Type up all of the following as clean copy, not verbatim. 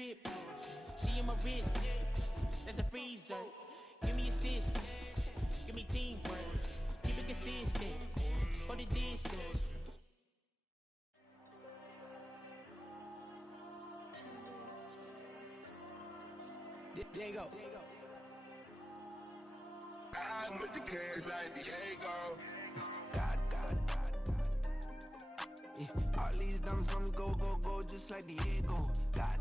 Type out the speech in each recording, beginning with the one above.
drip. She in my wrist. That's a freezer. Give me assist. Give me teamwork. Keep it consistent. For the distance. Diego. I'm with the cash like Diego. God. Yeah. All these dumps on me go, just like Diego. God.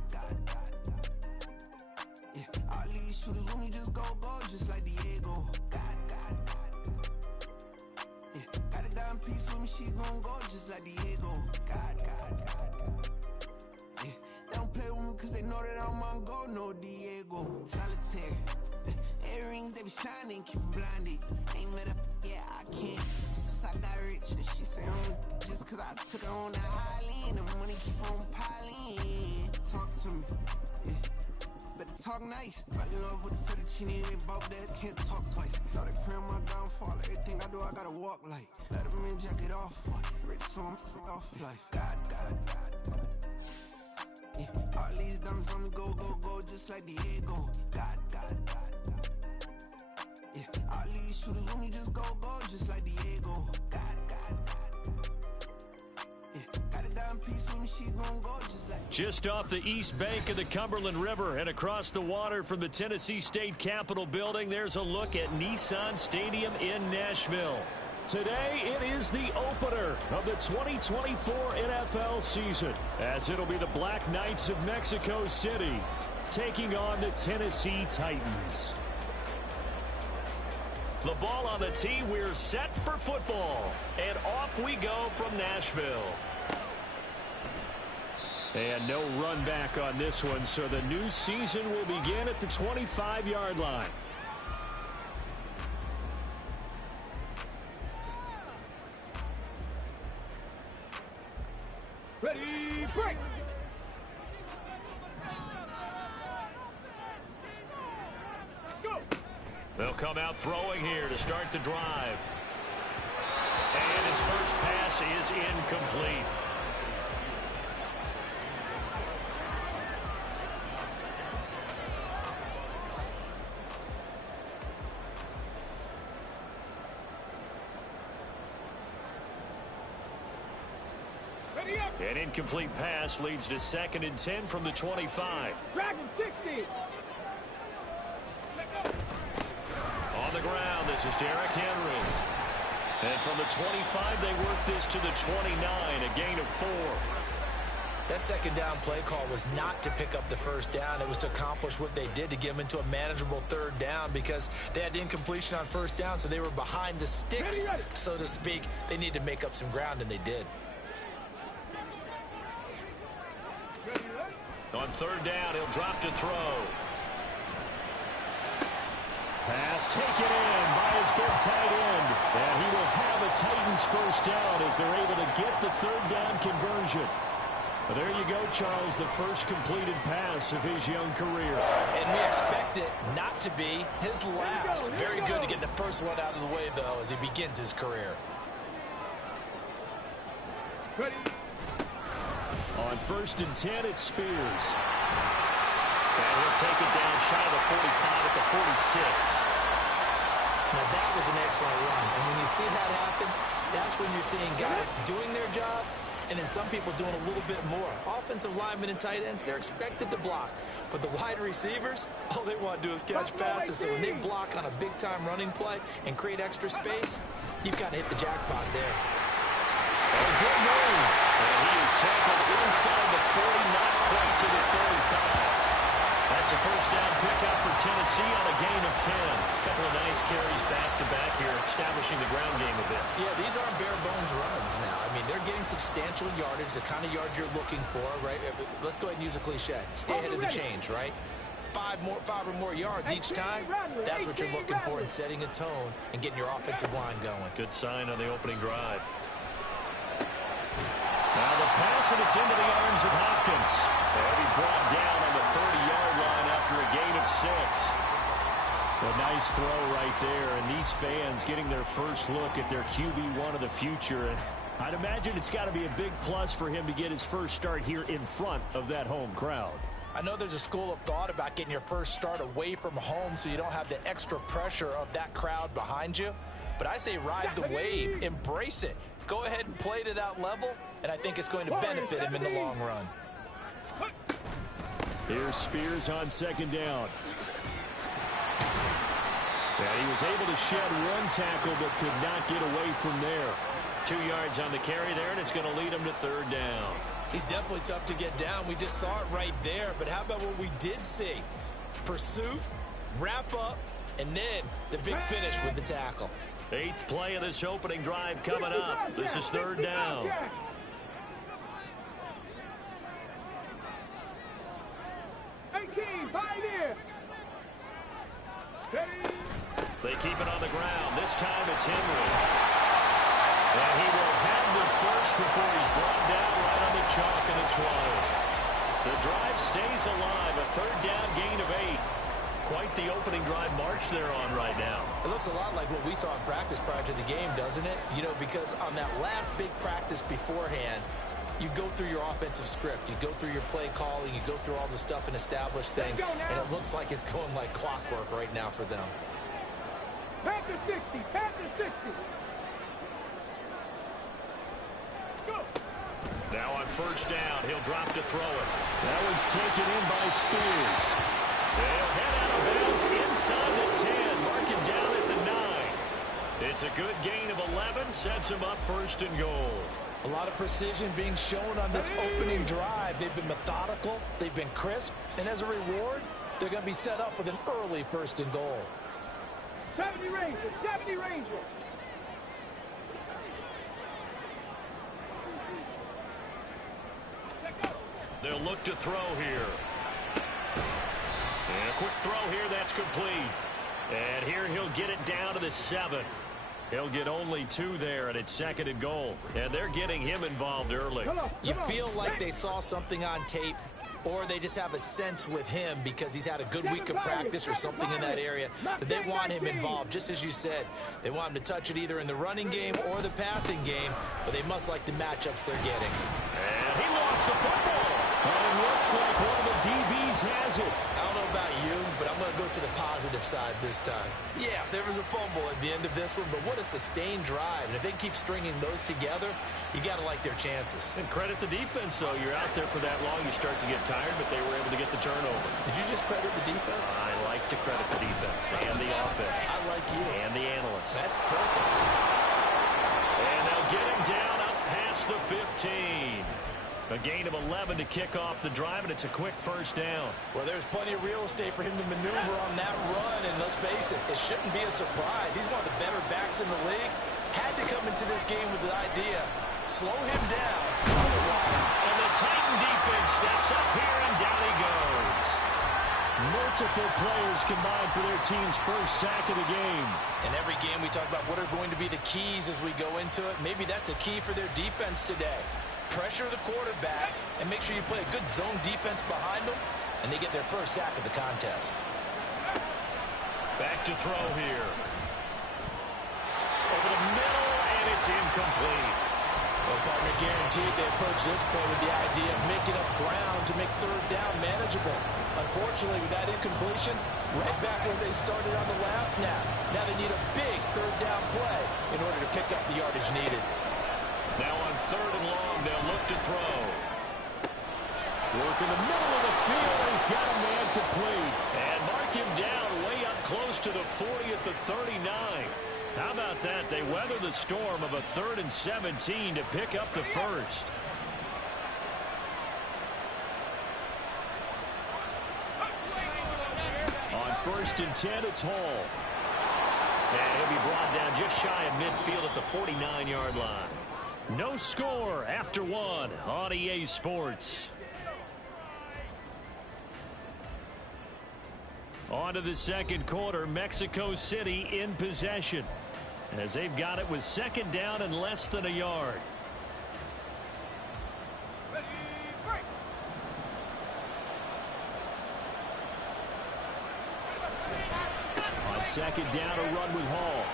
Yeah. All these shooters on me just go, just like Diego. God. Yeah. Got a dime piece with me, she gon' go just like Diego. God. Yeah. They don't play with me cause they know that I'm on go, no Diego. Solitaire. Earrings, they be shining, keep blinded. Ain't met up, yeah, I can't. Since I got rich, and she say just cause I took her on the island. The money keep on piling. Talk to me, yeah. Better talk nice. Right in love with the fettuccine, they both that can't talk twice. Thought they pray on my downfall. Everything I do, I gotta walk like. Let them in, jacket off. Rich, so I'm off life. God. Yeah. All these dumps on me go, just like Diego. God. Yeah. All these shooters on me just go, just like Diego. God. Yeah. Got a dime piece with me, she gon' go just like. Just off the east bank of the Cumberland River and across the water from the Tennessee State Capitol building, there's a look at Nissan Stadium in Nashville. Today, it is the opener of the 2024 NFL season, as it'll be the BlackKnights of Mexico City taking on the Tennessee Titans. The ball on the tee, we're set for football. And off we go from Nashville. And no run back on this one, so the new season will begin at the 25-yard line. Ready, break! Go! They'll come out throwing here to start the drive. And his first pass is incomplete. An incomplete pass leads to 2nd and 10 from the 25. Dragon 60! On the ground, this is Derrick Henry. And from the 25, they work this to the 29, a gain of 4. That second down play call was not to pick up the first down. It was to accomplish what they did to get them into a manageable 3rd down because they had incompletion on 1st down, so they were behind the sticks, so to speak. They needed to make up some ground, and they did. On 3rd down, he'll drop to throw. Pass taken in by his big tight end. And he will have a Titans first down as they're able to get the 3rd down conversion. Well, there you go, Charles, the first completed pass of his young career. And we expect it not to be his last. Very good to get the first one out of the way, though, as he begins his career. Ready. On 1st and 10, it's Spears. And he'll take it down shy of the 45 at the 46. Now, that was an excellent run. And when you see that happen, that's when you're seeing guys doing their job and then some people doing a little bit more. Offensive linemen and tight ends, they're expected to block. But the wide receivers, all they want to do is catch passes. So when they block on a big-time running play and create extra space, you've got to hit the jackpot there. A good move. And he is tackled inside the 40, not quite to the 35. That's a first down pickup for Tennessee on a gain of 10. A couple of nice carries back-to-back here, establishing the ground game a bit. Yeah, these aren't bare-bones runs now. I mean, they're getting substantial yardage, the kind of yards you're looking for, right? Let's go ahead and use a cliche. Stay ahead of the change, right? 5 or more yards each time, that's what you're looking for in setting a tone and getting your offensive line going. Good sign on the opening drive. Now the pass, and it's into the arms of Hopkins. And he brought down on the 30-yard line after a gain of 6. A nice throw right there, and these fans getting their first look at their QB1 of the future. And I'd imagine it's got to be a big plus for him to get his first start here in front of that home crowd. I know there's a school of thought about getting your first start away from home so you don't have the extra pressure of that crowd behind you. But I say ride the wave, embrace it. Go ahead and play to that level, and I think it's going to benefit him in the long run. Here's Spears on second down. And he was able to shed one tackle but could not get away from there. 2 yards on the carry there, and it's going to lead him to third down. He's definitely tough to get down. We just saw it right there. But how about what we did see? Pursuit, wrap up, and then the big finish with the tackle. 8th play of this opening drive coming up. This is third down. They keep it on the ground. This time it's Henry. And he will have the first before he's brought down right on the chalk of the 12. The drive stays alive. A third down gain of 8. Quite the opening drive march they're on right now. It looks a lot like what we saw in practice prior to the game, doesn't it? You know, because on that last big practice beforehand, you go through your offensive script. You go through your play calling. You go through all the stuff and establish things. And it looks like it's going like clockwork right now for them. Panther 60, Panther 60. Go. Now on first down, he'll drop to throw it. That one's taken in by Spears. They'll head out of bounds inside the 10. Mark him down at the 9. It's a good gain of 11. Sets him up first and goal. A lot of precision being shown on this opening drive. They've been methodical. They've been crisp. And as a reward, they're going to be set up with an early first and goal. 70 Ranger, 70 Ranger. They'll look to throw here. And a quick throw here, that's complete. And here he'll get it down to the 7. He'll get only 2 there, and it's second and goal. And they're getting him involved early. You feel like they saw something on tape, or they just have a sense with him because he's had a good week of practice or something in that area that they want him involved. Just as you said, they want him to touch it either in the running game or the passing game, but they must like the matchups they're getting. And he lost the football. And it looks like one of the DBs has it. I don't know about you, but I'm going to go to the positive side this time. Yeah, there was a fumble at the end of this one, but what a sustained drive. And if they keep stringing those together, you got to like their chances. And credit the defense, though. You're out there for that long, you start to get tired, but they were able to get the turnover. Did you just credit the defense? I like to credit the defense and the offense. I like you. And the analysts. That's perfect. And they'll get him down up past the 15. A gain of 11 to kick off the drive, and it's a quick first down. Well, there's plenty of real estate for him to maneuver on that run, and let's face it, it shouldn't be a surprise. He's one of the better backs in the league. Had to come into this game with the idea, slow him down. And the Titan defense steps up here, and down he goes. Multiple players combined for their team's first sack of the game. In every game, we talk about what are going to be the keys as we go into it. Maybe that's a key for their defense today. Pressure the quarterback and make sure you play a good zone defense behind them, and they get their first sack of the contest. Back to throw here. Over the middle, and it's incomplete. Well, partner, guaranteed they approach this point with the idea of making up ground to make third down manageable. Unfortunately, with that incompletion, right back where they started on the last snap. Now they need a big third down play in order to pick up the yardage needed. Now on third and long, they'll look to throw. Work in the middle of the field. He's got a man complete. And mark him down way up close to the 40 at the 39. How about that? They weather the storm of a 3rd and 17 to pick up the first. On 1st and 10, it's Hall. And he'll be brought down just shy of midfield at the 49-yard line. No score after 1 on EA Sports. On to the second quarter. Mexico City in possession, as they've got it with second down and less than a yard. On second down, a run with Hall.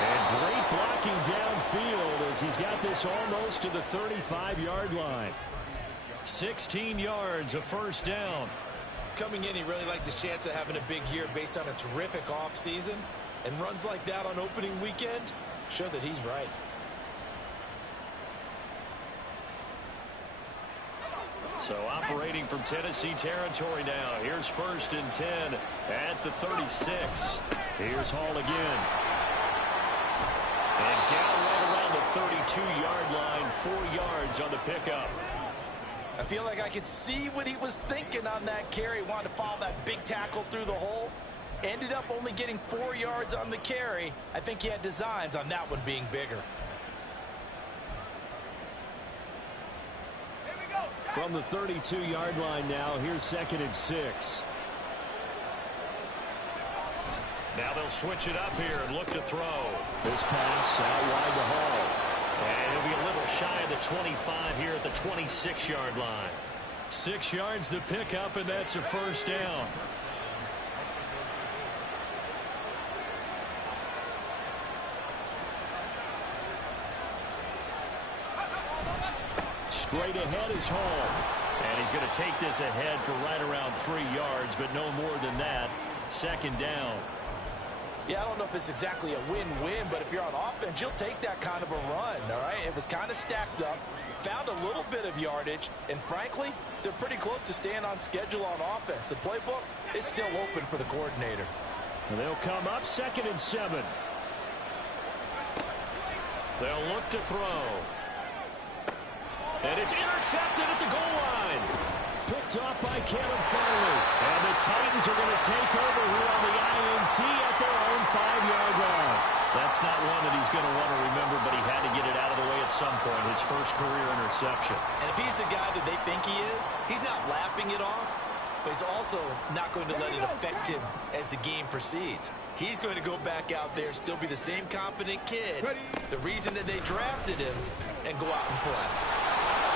And great blocking downfield as he's got this almost to the 35-yard line. 16 yards, a first down. Coming in, he really liked his chance of having a big year based on a terrific offseason. And runs like that on opening weekend show that he's right. So operating from Tennessee territory now. Here's 1st and 10 at the 36. Here's Hall again. And down right around the 32-yard line, 4 yards on the pickup. I feel like I could see what he was thinking on that carry. Wanted to follow that big tackle through the hole. Ended up only getting 4 yards on the carry. I think he had designs on that one being bigger. From the 32-yard line now, here's 2nd and 6. Now they'll switch it up here and look to throw. This pass out wide to Hall. And he'll be a little shy of the 25 here at the 26-yard line. 6 yards the pickup, and that's a first down. Straight ahead is Hall. And he's going to take this ahead for right around 3 yards, but no more than that. 2nd down. Yeah, I don't know if it's exactly a win-win, but if you're on offense, you'll take that kind of a run, all right? It was kind of stacked up, found a little bit of yardage, and frankly, they're pretty close to staying on schedule on offense. The playbook is still open for the coordinator. And they'll come up 2nd and 7. They'll look to throw. And it's intercepted at the goal line. Picked off by Caleb Farley. And the Titans are going to take over here on the INT at their own 5-yard line. That's not one that he's going to want to remember, but he had to get it out of the way at some point, his first career interception. And if he's the guy that they think he is, he's not laughing it off, but he's also not going to let it affect him as the game proceeds. He's going to go back out there, still be the same confident kid, the reason that they drafted him, and go out and play.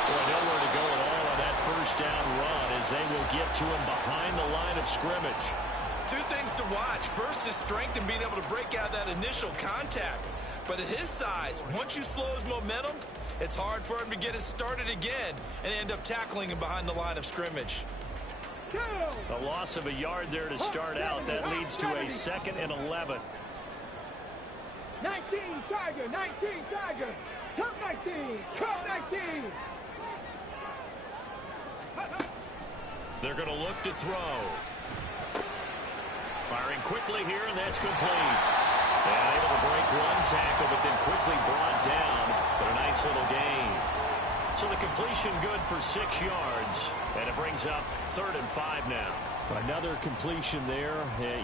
Boy, nowhere to go at all on that first down run as they will get to him behind the line of scrimmage. 2 things to watch. First, his strength and being able to break out that initial contact. But at his size, once you slow his momentum, it's hard for him to get it started again and end up tackling him behind the line of scrimmage. A loss of a yard there to start out. That leads to a 2nd and 11. 19 Tiger, 19 Tiger. Come 19, come 19. They're going to look to throw. Firing quickly here, and that's complete. And able to break one tackle, but then quickly brought down. But a nice little gain. So the completion good for 6 yards. And it brings up 3rd and 5 now. Another completion there.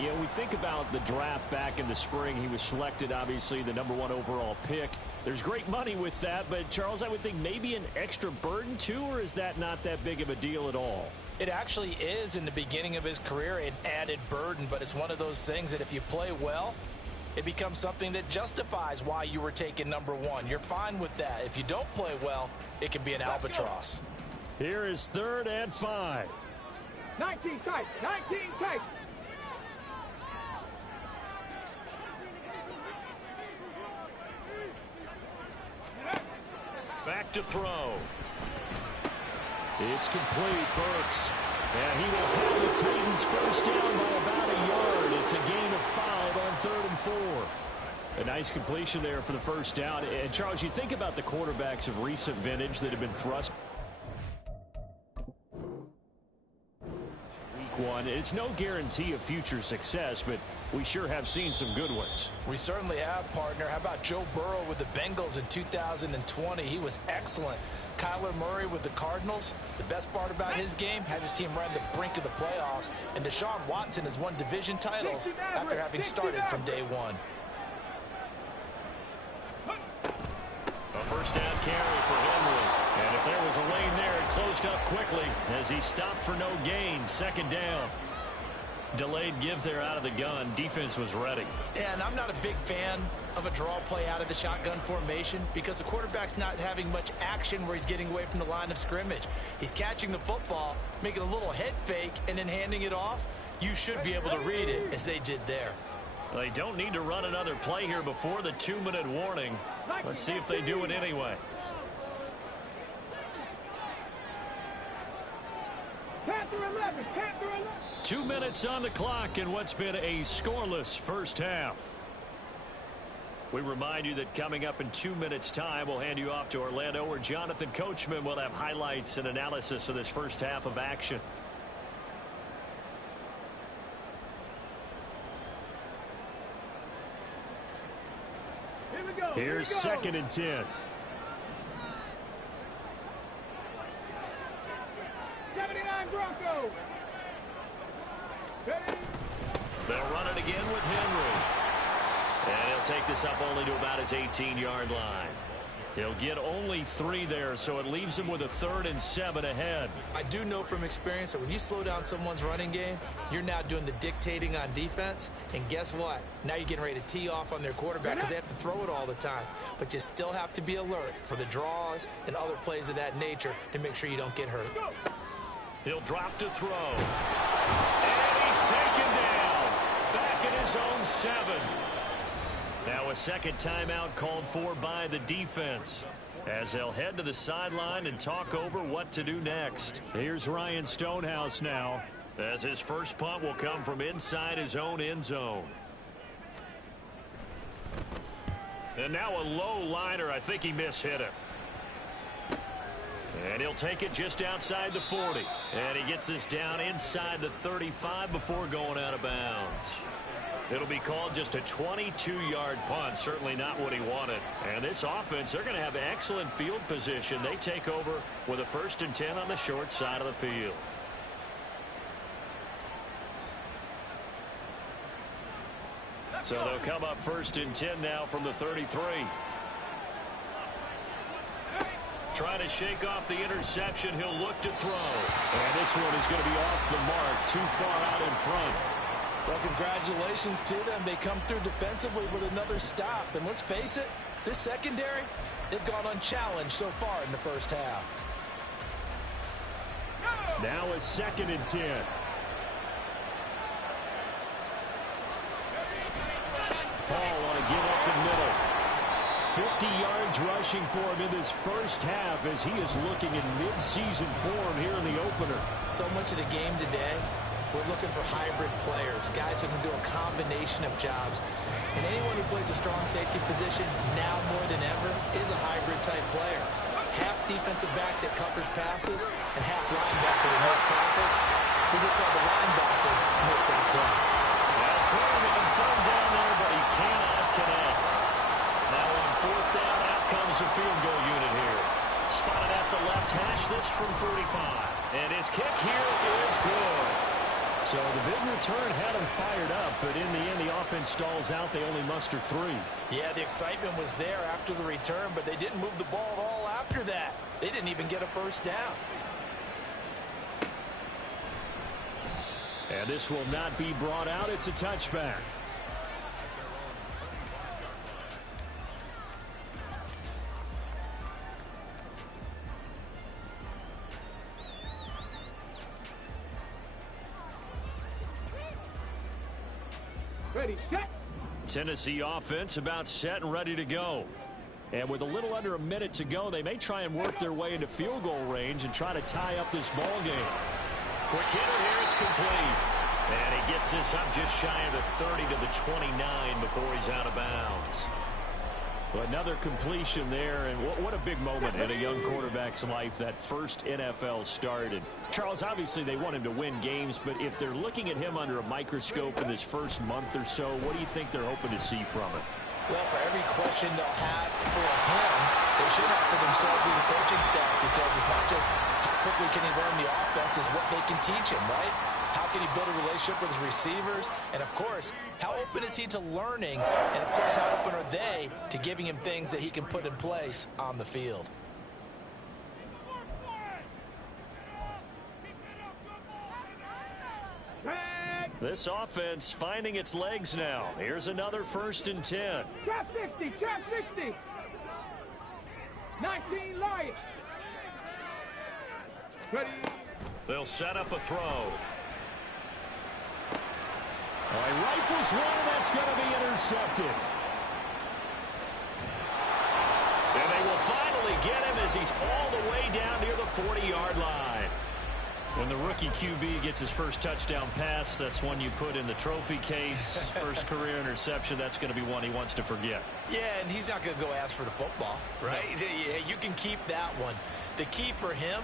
You know, we think about the draft back in the spring. He was selected, obviously, the #1 overall pick. There's great money with that, but, Charles, I would think maybe an extra burden, too, or is that not that big of a deal at all? It actually is in the beginning of his career an added burden, but it's one of those things that if you play well, it becomes something that justifies why you were taken #1. You're fine with that. If you don't play well, it can be an albatross. Here is 3rd and 5. 19 tight, 19 tight. Back to throw. It's complete, Burks. And he will have the Titans first down by about a yard. It's a gain of 5 on 3rd and 4. A nice completion there for the first down. And, Charles, you think about the quarterbacks of recent vintage that have been thrust. Week 1, it's no guarantee of future success, but we sure have seen some good ones. We certainly have, partner. How about Joe Burrow with the Bengals in 2020? He was excellent. Kyler Murray with the Cardinals. The best part about his game, has his team right on the brink of the playoffs. And Deshaun Watson has won division titles after having started from day 1. A first down carry for Henry. And if there was a lane there, it closed up quickly as he stopped for no gain. 2nd down. Delayed give there out of the gun. Defense was ready. And I'm not a big fan of a draw play out of the shotgun formation because the quarterback's not having much action where he's getting away from the line of scrimmage. He's catching the football, making a little head fake, and then handing it off. You should be able to read it as they did there. They don't need to run another play here before the 2-minute warning. Let's see if they do it anyway. Panther 11, Panther 11. 2 minutes on the clock in what's been a scoreless first half. We remind you that coming up in 2 minutes' time, we'll hand you off to Orlando, where Jonathan Coachman will have highlights and analysis of this first half of action. Here we go. Here's second and 10. 79 Broncos. Ready? They'll run it again with Henry. And he'll take this up only to about his 18-yard line. He'll get only 3 there, so it leaves him with a 3rd and 7 ahead. I do know from experience that when you slow down someone's running game, you're now doing the dictating on defense. And guess what? Now you're getting ready to tee off on their quarterback because they have to throw it all the time. But you still have to be alert for the draws and other plays of that nature to make sure you don't get hurt. He'll drop to throw. And he's taken down. Back at his own 7. Now a second timeout called for by the defense as they'll head to the sideline and talk over what to do next. Here's Ryan Stonehouse now as his first punt will come from inside his own end zone. And now a low liner. I think he mishit it. And he'll take it just outside the 40. And he gets this down inside the 35 before going out of bounds. It'll be called just a 22-yard punt. Certainly not what he wanted. And this offense, they're going to have excellent field position. They take over with a 1st and 10 on the short side of the field. So they'll come up 1st and 10 now from the 33. Trying to shake off the interception. He'll look to throw. And this one is going to be off the mark. Too far out in front. Well, congratulations to them. They come through defensively with another stop. And let's face it, this secondary, they've gone unchallenged so far in the first half. Now a 2nd and 10. Paul want to give up the middle. 50 yards rushing for him in this first half as he is looking in mid-season form here in the opener. So much of the game today, we're looking for hybrid players, guys who can do a combination of jobs. And anyone who plays a strong safety position now more than ever is a hybrid type player. Half defensive back that covers passes and half linebacker that makes tackles. We just saw the linebacker make that play. Now throwing on 3rd down there, but he cannot connect. Now on 4th down, out comes the field goal unit here. Spotted at the left hash, this from 35. And his kick here is good. So the big return had him fired up, but in the end, the offense stalls out. They only muster 3. Yeah, the excitement was there after the return, but they didn't move the ball at all after that. They didn't even get a 1st down. And this will not be brought out. It's a touchback. Ready, set. Tennessee offense about set and ready to go. And with a little under a minute to go, they may try and work their way into field goal range and try to tie up this ball game. Quick hitter here, it's complete. And he gets this up just shy of the 30 to the 29 before he's out of bounds. Well, another completion there, and what a big moment in a young quarterback's life, that first NFL start. And Charles, obviously they want him to win games, but if they're looking at him under a microscope in this first month or so, what do you think they're hoping to see from it? Well, for every question they'll have for him, they should have for themselves as a coaching staff, because it's not just how quickly can he learn the offense, it's what they can teach him, right? How can he build a relationship with his receivers? And, of course, how open is he to learning? And, of course, how open are they to giving him things that he can put in place on the field? This offense finding its legs now. Here's another 1st and 10. Trap 60, trap 60. 19 Lions. Ready. They'll set up a throw. All right, rifles one, that's going to be intercepted. And they will finally get him as he's all the way down near the 40-yard line. When the rookie QB gets his first touchdown pass, that's one you put in the trophy case. First career interception, that's going to be one he wants to forget. Yeah, and he's not going to go ask for the football, right? No. Yeah, you can keep that one. The key for him,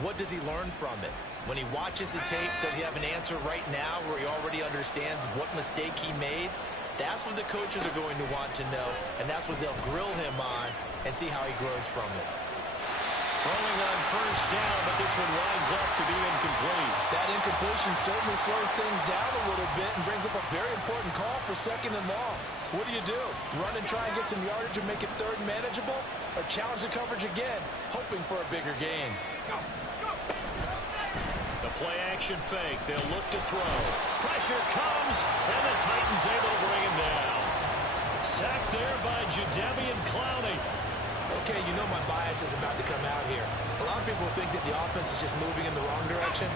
what does he learn from it? When he watches the tape, does he have an answer right now where he already understands what mistake he made? That's what the coaches are going to want to know, and that's what they'll grill him on and see how he grows from it. Throwing on first down, but this one winds up to be incomplete. That incompletion certainly slows things down a little bit and brings up a very important call for 2nd and long. What do? Run and try and get some yardage and make it 3rd and manageable? Or challenge the coverage again, hoping for a bigger gain? The play action fake. They'll look to throw. Pressure comes, and the Titans able to bring him down. Sacked there by Jadeveon Clowney. Okay, you know my bias is about to come out here. A lot of people think that the offense is just moving in the wrong direction.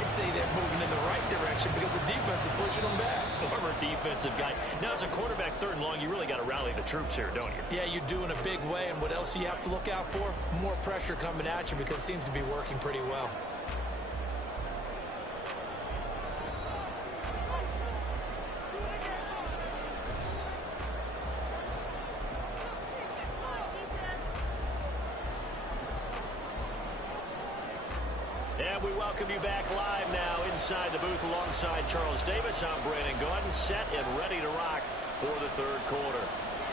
I'd say they're moving in the right direction because the defense is pushing them back. Former defensive guy. Now, as a quarterback 3rd and long, you really got to rally the troops here, don't you? Yeah, you do in a big way. And what else do you have to look out for? More pressure coming at you because it seems to be working pretty well. And we welcome you back live now inside the booth alongside Charles Davis. I'm Brandon Gordon, set and ready to rock for the 3rd quarter.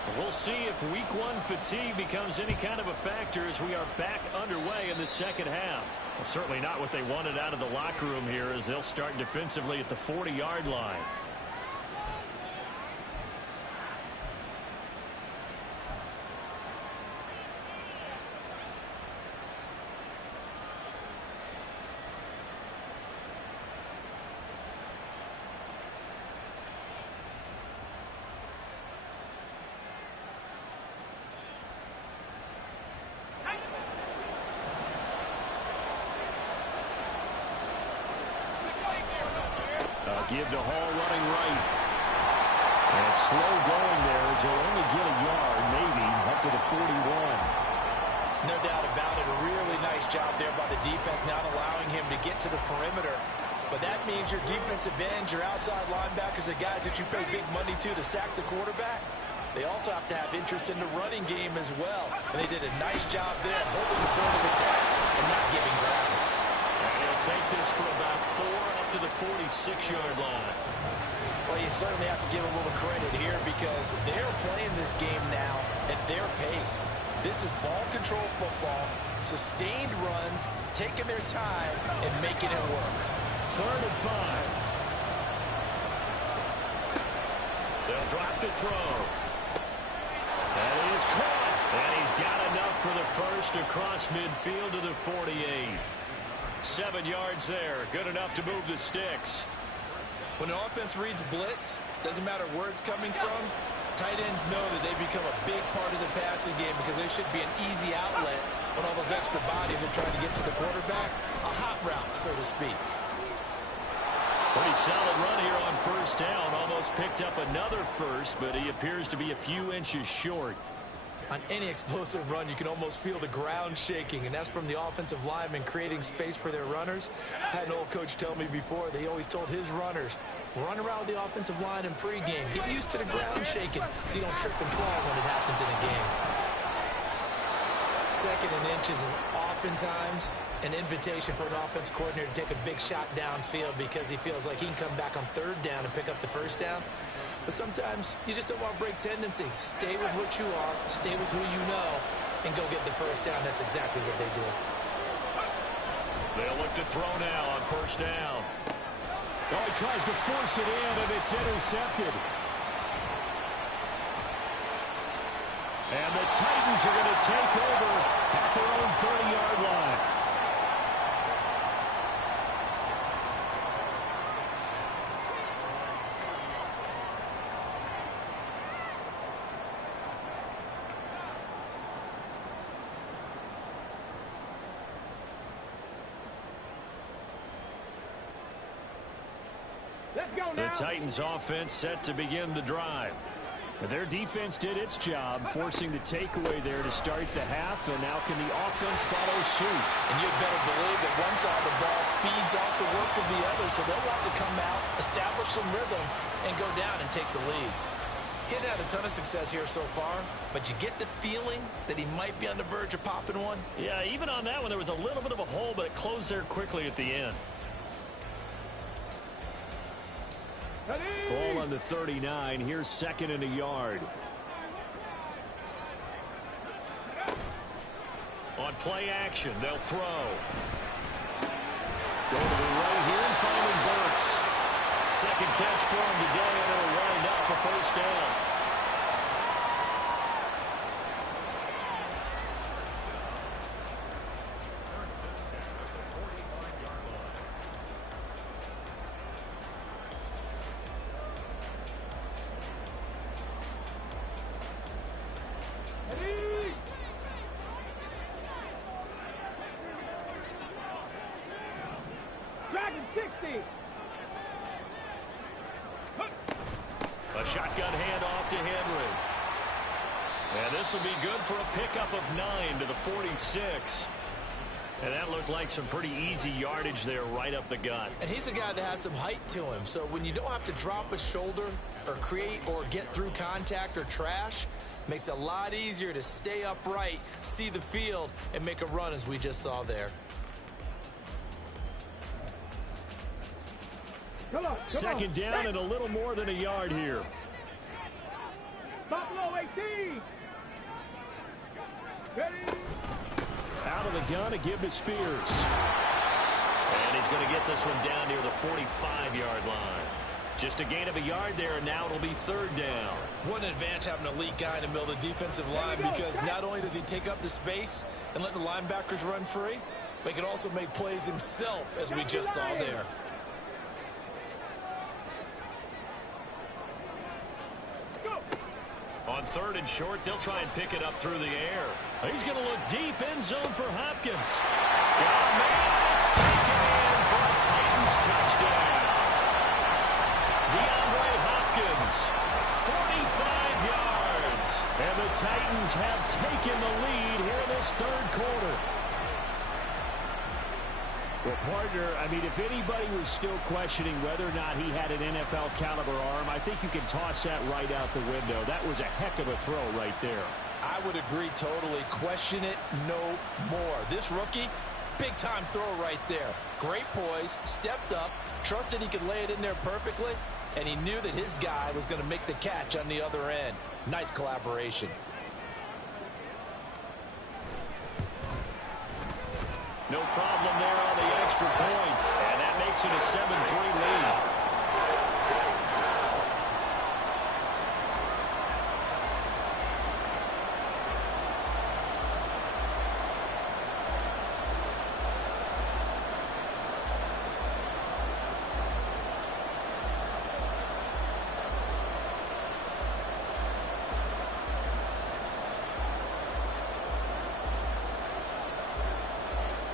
And we'll see if week 1 fatigue becomes any kind of a factor as we are back underway in the 2nd half. Well, certainly not what they wanted out of the locker room here as they'll start defensively at the 40-yard line. Give to Hall running right. And slow going there as he'll only get a yard, maybe, up to the 41. No doubt about it. A really nice job there by the defense, not allowing him to get to the perimeter. But that means your defensive ends, your outside linebackers, the guys that you pay big money to sack the quarterback, they also have to have interest in the running game as well. And they did a nice job there holding the point of attack and not giving ground. And he'll take this for about 4 up to the 46-yard line. Well, you certainly have to give a little credit here because they're playing this game now at their pace. This is ball control football, sustained runs, taking their time and making it work. 3rd and 5. They'll drop to throw. And he is caught. And he's got enough for the first across midfield to the 48. 7 yards there. Good enough to move the sticks. When the offense reads blitz, doesn't matter where it's coming from, tight ends know that they become a big part of the passing game because they should be an easy outlet when all those extra bodies are trying to get to the quarterback. A hot route, so to speak. Pretty solid run here on first down. Almost picked up another first, but he appears to be a few inches short. On any explosive run, you can almost feel the ground shaking, and that's from the offensive linemen creating space for their runners. I had an old coach tell me before, they always told his runners, run around the offensive line in pregame. Get used to the ground shaking so you don't trip and fall when it happens in a game. 2nd and inches is oftentimes an invitation for an offense coordinator to take a big shot downfield because he feels like he can come back on 3rd down and pick up the first down. But sometimes you just don't want to break tendency. Stay with what you are, stay with who you know, and go get the first down. That's exactly what they did. They'll look to throw now on first down. Oh, he tries to force it in, and it's intercepted. And the Titans are going to take over at their own 30-yard line. Let's go now. The Titans offense set to begin the drive. Their defense did its job, forcing the takeaway there to start the half, and now can the offense follow suit? And you'd better believe that one side of the ball feeds off the work of the other, so they'll want to come out, establish some rhythm, and go down and take the lead. He hadn't had a ton of success here so far, but you get the feeling that he might be on the verge of popping one. Yeah, even on that one, there was a little bit of a hole, but it closed there quickly at the end. Ball on the 39. Here's second and a yard. On play action, they'll throw. Go to the right here and finding Burks. Second catch for him today, and it'll wind up a first down. A shotgun handoff to Henry. And this will be good for a pickup of 9 to the 46. And that looked like some pretty easy yardage there right up the gut. And he's a guy that has some height to him. So when you don't have to drop a shoulder or create or get through contact or trash, makes it a lot easier to stay upright, see the field, and make a run as we just saw there. Second down and a little more than a yard here. Buffalo 18. Ready. Out of the gun, a give to Spears. And he's going to get this one down near the 45-yard line. Just a gain of a yard there, and now it'll be third down. What an advantage having an elite guy in the middle of the defensive line, because not only does he take up the space and let the linebackers run free, but he can also make plays himself, as we just saw there. On third and short, they'll try and pick it up through the air. He's going to look deep, end zone for Hopkins. Got a man, it's taken in for a Titans touchdown. DeAndre Hopkins, 45 yards. And the Titans have taken the lead here in this third quarter. Well, partner, I mean, if anybody was still questioning whether or not he had an NFL caliber arm, I think you can toss that right out the window. That was a heck of a throw right there. I would agree totally. Question it no more. This rookie, big-time throw right there. Great poise, stepped up, trusted he could lay it in there perfectly, and he knew that his guy was going to make the catch on the other end. Nice collaboration. No problem there on the extra point, and that makes it a 7-3 lead.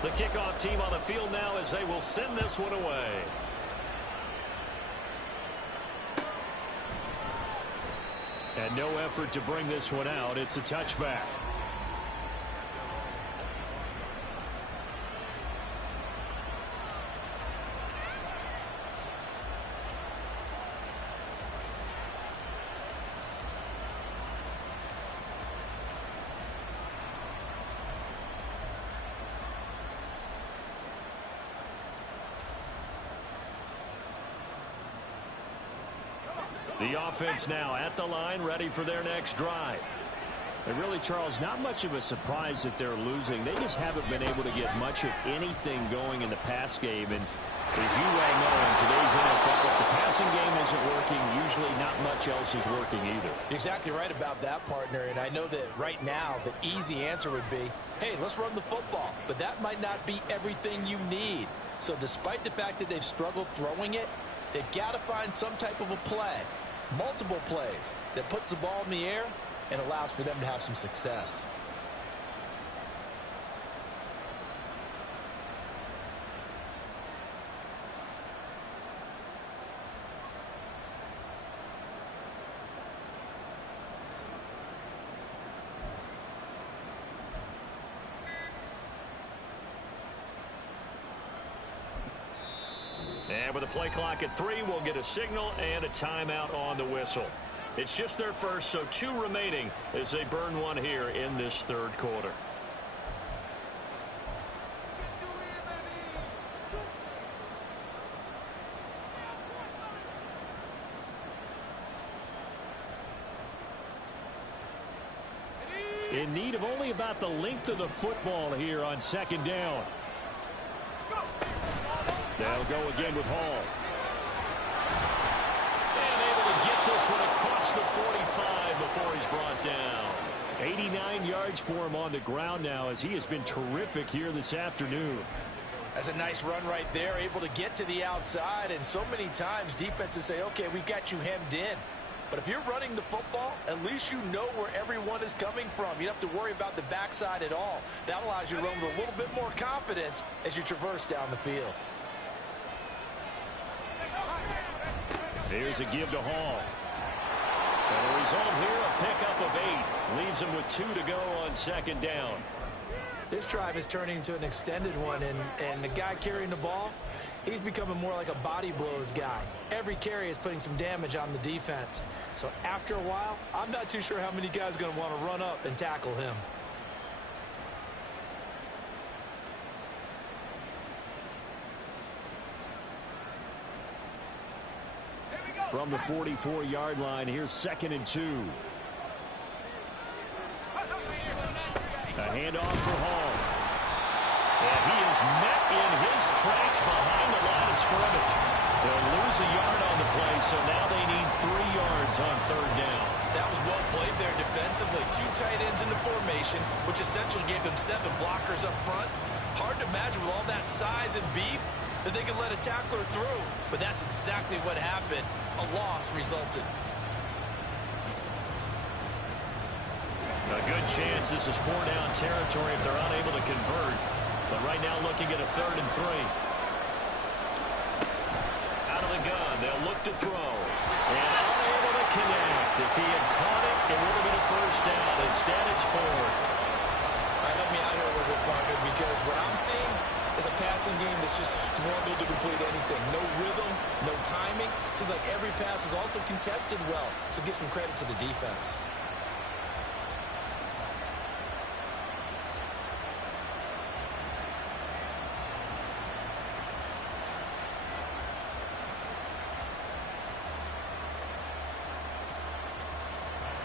The kickoff team on the field now as they will send this one away. And no effort to bring this one out. It's a touchback. The offense now at the line, ready for their next drive. And really, Charles, not much of a surprise that they're losing. They just haven't been able to get much of anything going in the pass game. And as you well know, in today's NFL, if the passing game isn't working, usually not much else is working either. You're exactly right about that, partner. And I know that right now the easy answer would be, hey, let's run the football. But that might not be everything you need. So despite the fact that they've struggled throwing it, they've got to find some type of a play. Multiple plays that puts the ball in the air and allows for them to have some success. And with a play clock at 3, we'll get a signal and a timeout on the whistle. It's just their first, so 2 remaining as they burn one here in this third quarter. In need of only about the length of the football here on second down. They'll go again with Hall. And able to get this one across the 45 before he's brought down. 89 yards for him on the ground now as he has been terrific here this afternoon. That's a nice run right there, able to get to the outside. And so many times defenses say, okay, we've got you hemmed in. But if you're running the football, at least you know where everyone is coming from. You don't have to worry about the backside at all. That allows you to run with a little bit more confidence as you traverse down the field. Here's a give to Hall. And the result here, a pickup of 8. Leaves him with 2 to go on second down. This drive is turning into an extended one, and the guy carrying the ball, he's becoming more like a body blows guy. Every carry is putting some damage on the defense. So after a while, I'm not too sure how many guys are going to want to run up and tackle him. From the 44-yard line, here's 2nd and 2. A handoff for Hall. And he is met in his tracks behind the line of scrimmage. They'll lose a yard on the play, so now they need 3 yards on third down. That was well played there defensively. 2 tight ends in the formation, which essentially gave them 7 blockers up front. Hard to imagine with all that size and beef that they could let a tackler through. But that's exactly what happened. A loss resulted. A good chance this is 4-down territory if they're unable to convert. But right now looking at a 3rd and 3. Out of the gun, they'll look to throw. And unable to connect. If he had caught it, it would have been a 1st down. Instead, it's 4th. Help me out here a little bit, partner, because what I'm seeing is a passing game that's just struggled to complete anything. No rhythm, no timing. Seems like every pass is also contested well. So give some credit to the defense.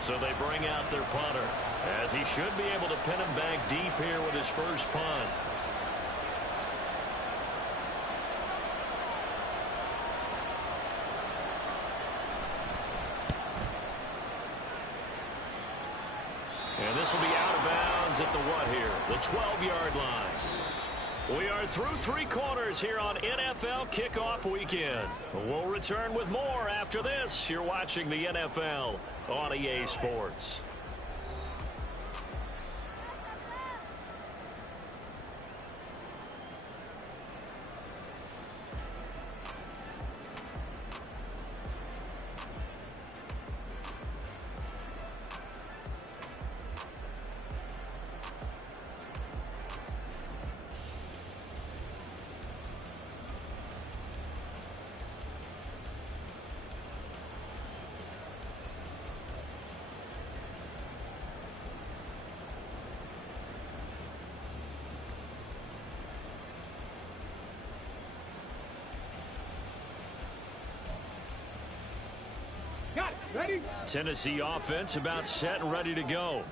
So they bring out their punter, as he should be able to pin him back deep here with his first punt. And this will be out of bounds at the what here? The 12-yard line. We are through 3 quarters here on NFL Kickoff Weekend. We'll return with more after this. You're watching the NFL on EA Sports. Tennessee offense about set and ready to go.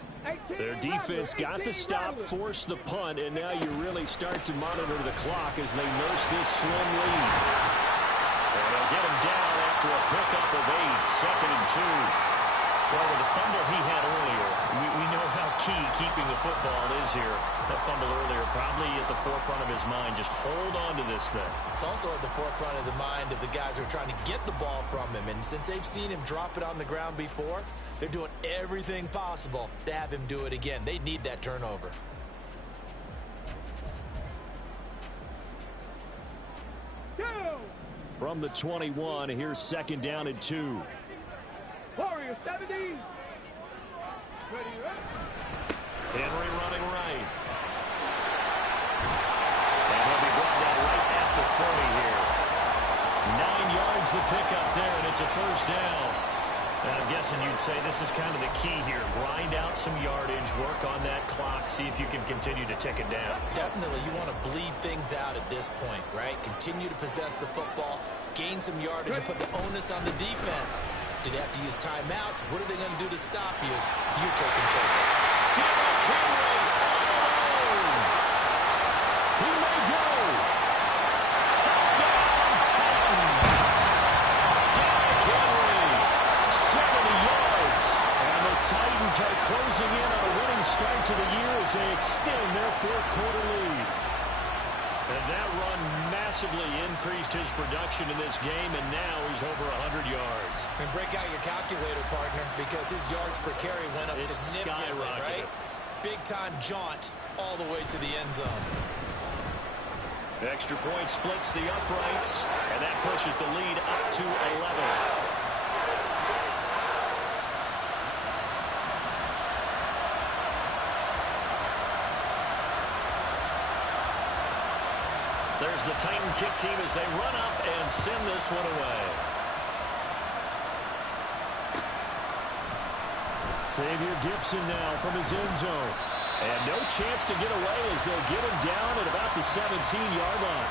Their defense got the stop, forced the punt, and now you really start to monitor the clock as they nurse this slim lead. And they'll get him down after a pickup of 8, 2nd and 2. Well, with the fumble he had earlier, we know how key keeping the football is here. That fumble earlier probably at the forefront of his mind. Just hold on to this thing. It's also at the forefront of the mind of the guys who are trying to get the ball from him. And since they've seen him drop it on the ground before, they're doing everything possible to have him do it again. They need that turnover. From the 21, here's 2nd down and 2. Warriors 70. Henry running right. And he'll be brought down right at the 40 here. the pickup there, and it's a first down. And I'm guessing you'd say this is kind of the key here. Grind out some yardage, work on that clock, see if you can continue to tick it down. Definitely, you want to bleed things out at this point, right? Continue to possess the football, gain some yardage, and put the onus on the defense. Do they have to use timeouts? What are they going to do to stop you? You're taking charge. Derrick Henry all alone. He may go. Touchdown, Titans. Derrick Henry, 70 yards. And the Titans are closing in on a winning start to the year as they extend their fourth-quarter lead. And that run massively increased his production in this game, and now he's over 100 yards. And break out your calculator, partner, because his yards per carry went up significantly, right? Big-time jaunt all the way to the end zone. Extra point splits the uprights, and that pushes the lead up to 11. There's the Titan kick team as they run up and send this one away. Xavier Gibson now from his end zone. And no chance to get away as they'll get him down at about the 17-yard line.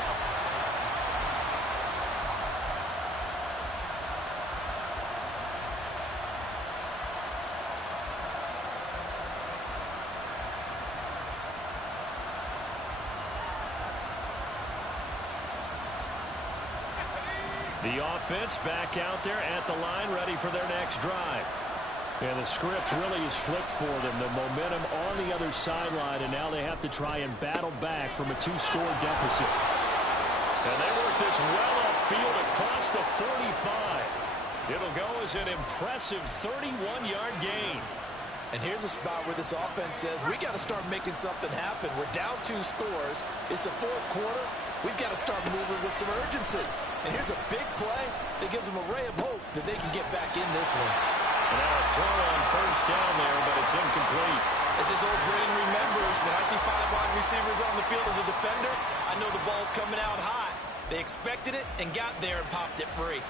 The offense back out there at the line, ready for their next drive. And the script really is flipped for them. The momentum on the other sideline, and now they have to try and battle back from a 2-score deficit. And they work this well upfield across the 45. It'll go as an impressive 31-yard gain. And here's a spot where this offense says, we got to start making something happen. We're down 2 scores. It's the fourth quarter. We've got to start moving with some urgency. And here's a big play that gives them a ray of hope that they can get back in this one. And now a throw on first down there, but it's incomplete. As this old brain remembers, when I see 5 wide receivers on the field as a defender, I know the ball's coming out high. They expected it and got there and popped it free.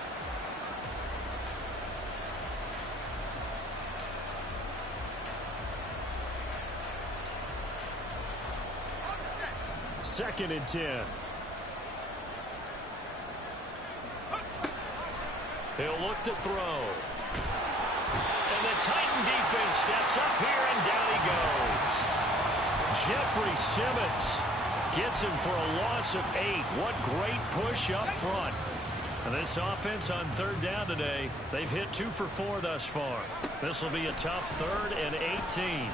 Second and 10. He'll look to throw. And the Titan defense steps up here, and down he goes. Jeffrey Simmons gets him for a loss of 8. What great push up front. And this offense on third down today, they've hit 2 for 4 thus far. This will be a tough 3rd and 18.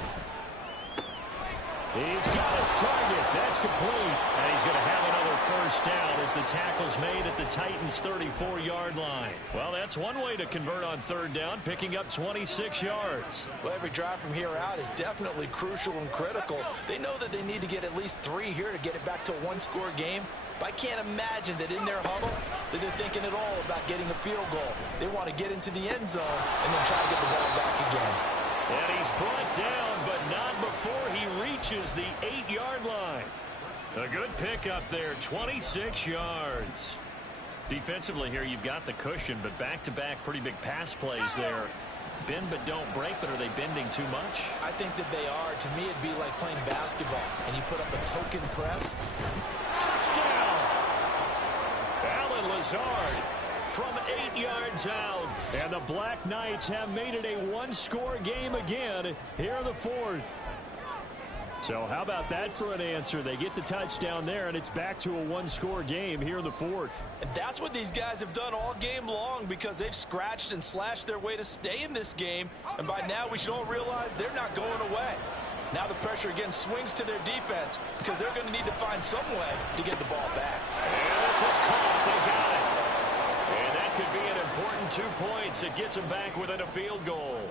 He's got his target. That's complete. And he's going to have another first down as the tackle's made at the Titans' 34-yard line. Well, that's one way to convert on third down, picking up 26 yards. Well, every drive from here out is definitely crucial and critical. They know that they need to get at least 3 here to get it back to a 1-score game. But I can't imagine that in their huddle that they're thinking at all about getting a field goal. They want to get into the end zone and then try to get the ball back again. And he's brought down, but not before he reaches the 8-yard line. A good pickup there, 26 yards. Defensively here, you've got the cushion, but back-to-back pretty big pass plays there. Bend but don't break, but are they bending too much? I think that they are. To me, it'd be like playing basketball, and you put up a token press. Touchdown! Alan Lazard from 8 yards out. And the Black Knights have made it a 1-score game again here in the 4th. So how about that for an answer? They get the touchdown there, and it's back to a 1-score game here in the 4th. And that's what these guys have done all game long because they've scratched and slashed their way to stay in this game. And by now, we should all realize they're not going away. Now the pressure again swings to their defense because they're going to need to find some way to get the ball back. And this is caught. They got it. And that could be an important 2 points. It gets them back within a field goal.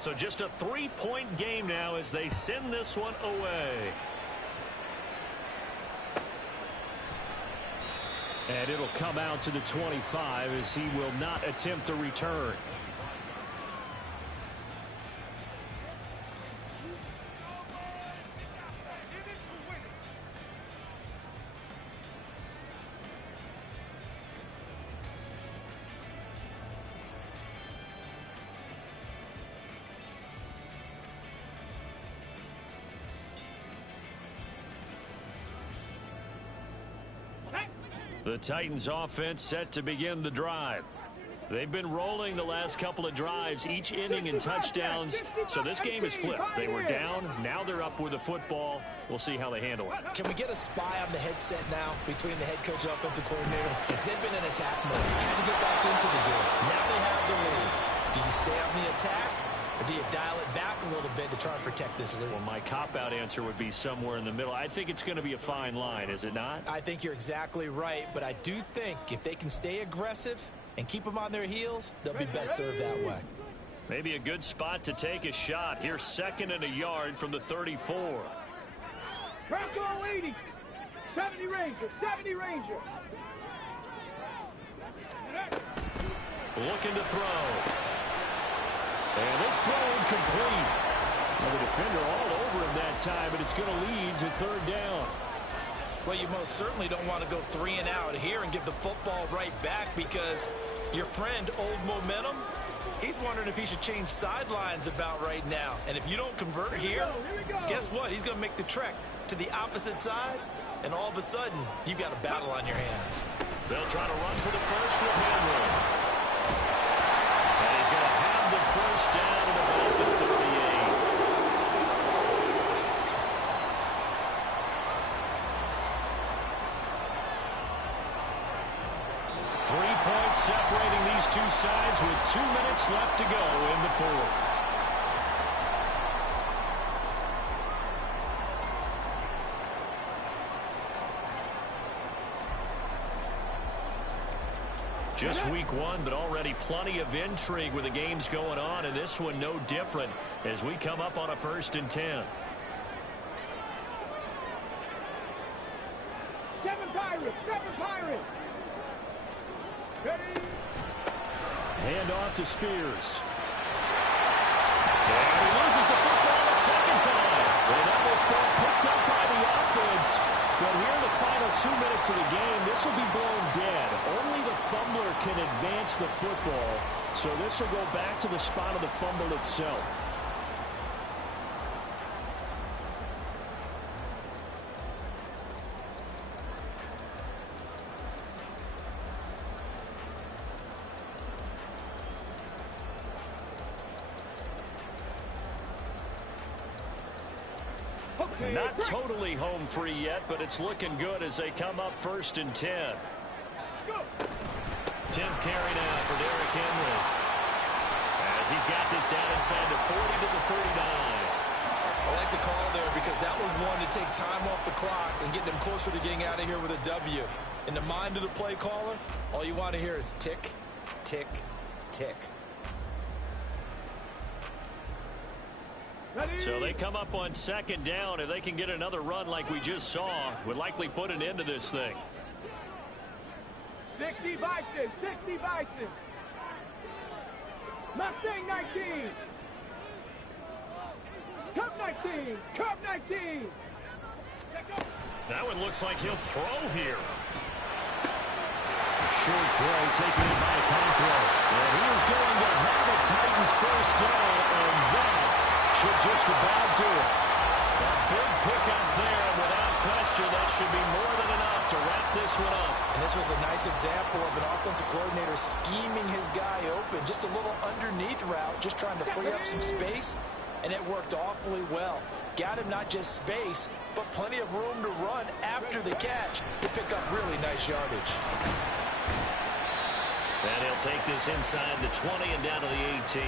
So just a 3-point game now as they send this one away. And it'll come out to the 25 as he will not attempt a return. The Titans offense set to begin the drive. They've been rolling the last couple of drives, each inning in touchdowns. So this game is flipped. They were down. Now they're up with the football. We'll see how they handle it. Can we get a spy on the headset now between the head coach and offensive coordinator? Because they've been in attack mode, trying to get back into the game. Now they have the lead. Do you stay on the attack, or do you dial it back a little bit to try and protect this lead? Well, my cop-out answer would be somewhere in the middle. I think it's going to be a fine line, is it not? I think you're exactly right, but I do think if they can stay aggressive and keep them on their heels, they'll be best served that way. Maybe a good spot to take a shot. Here's 2nd and a yard from the 34. Bronco 80. 70 Ranger. 70 Ranger. Looking to throw. And this throw incomplete. Well, the defender all over him that time, but it's going to lead to 3rd down. Well, you most certainly don't want to go 3 and out here and give the football right back, because your friend, Old Momentum, he's wondering if he should change sidelines about right now. And if you don't convert here, guess what? He's going to make the trek to the opposite side, and all of a sudden, you've got a battle on your hands. They'll try to run for the first with Henry. And he's going to have the first down at about the 38. 3 points separating these two sides with 2 minutes left to go in the 4th. Just week 1, but already plenty of intrigue with the games going on, and this one no different as we come up on a 1st and 10. 7 Pirates. 7 Pirates. Ready. Hand off to Spears. And he loses the football a 2nd time. And now this ball picked up by the offense. But here in the final 2 minutes of the game, this will be blown dead. Only the fumbler can advance the football. So this will go back to the spot of the fumble itself. Not totally home free yet, but it's looking good as they come up 1st and 10. 10th carry now for Derrick Henry, as he's got this down inside the 40 to the 39. I like the call there, because that was one to take time off the clock and get them closer to getting out of here with a W. In the mind of the play caller, all you want to hear is tick, tick, tick. So they come up on 2nd down. If they can get another run like we just saw, would likely put an end to this thing. 60 Bison. 60 Bison. Mustang 19. Cup 19. Cup 19. That one looks like he'll throw here. A short throw taken in by Conqueror. And he is going to have a Titans 1st down, and that should just about do it. A big pickup there, and without question, that should be more than enough to wrap this one up. And this was a nice example of an offensive coordinator scheming his guy open. Just a little underneath route, just trying to free up some space, and it worked awfully well. Got him not just space, but plenty of room to run after the catch to pick up really nice yardage. And he'll take this inside the 20 and down to the 18.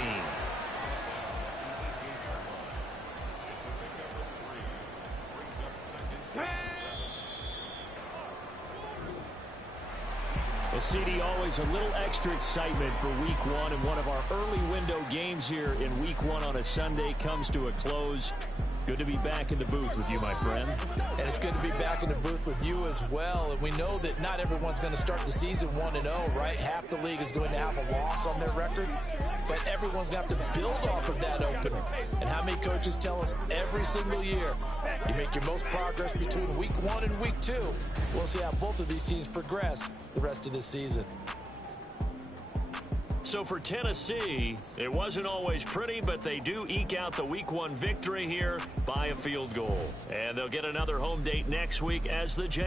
Well, CD, always a little extra excitement for week 1, and one of our early window games here in week 1 on a Sunday comes to a close. Good to be back in the booth with you, my friend. And it's good to be back in the booth with you as well. And we know that not everyone's going to start the season 1-0, right? Half the league is going to have a loss on their record. But everyone's got to build off of that opener. And how many coaches tell us every single year, you make your most progress between week 1 and week 2. We'll see how both of these teams progress the rest of this season. So for Tennessee, it wasn't always pretty, but they do eke out the week 1 victory here by a field goal. And they'll get another home date next week as the Jags.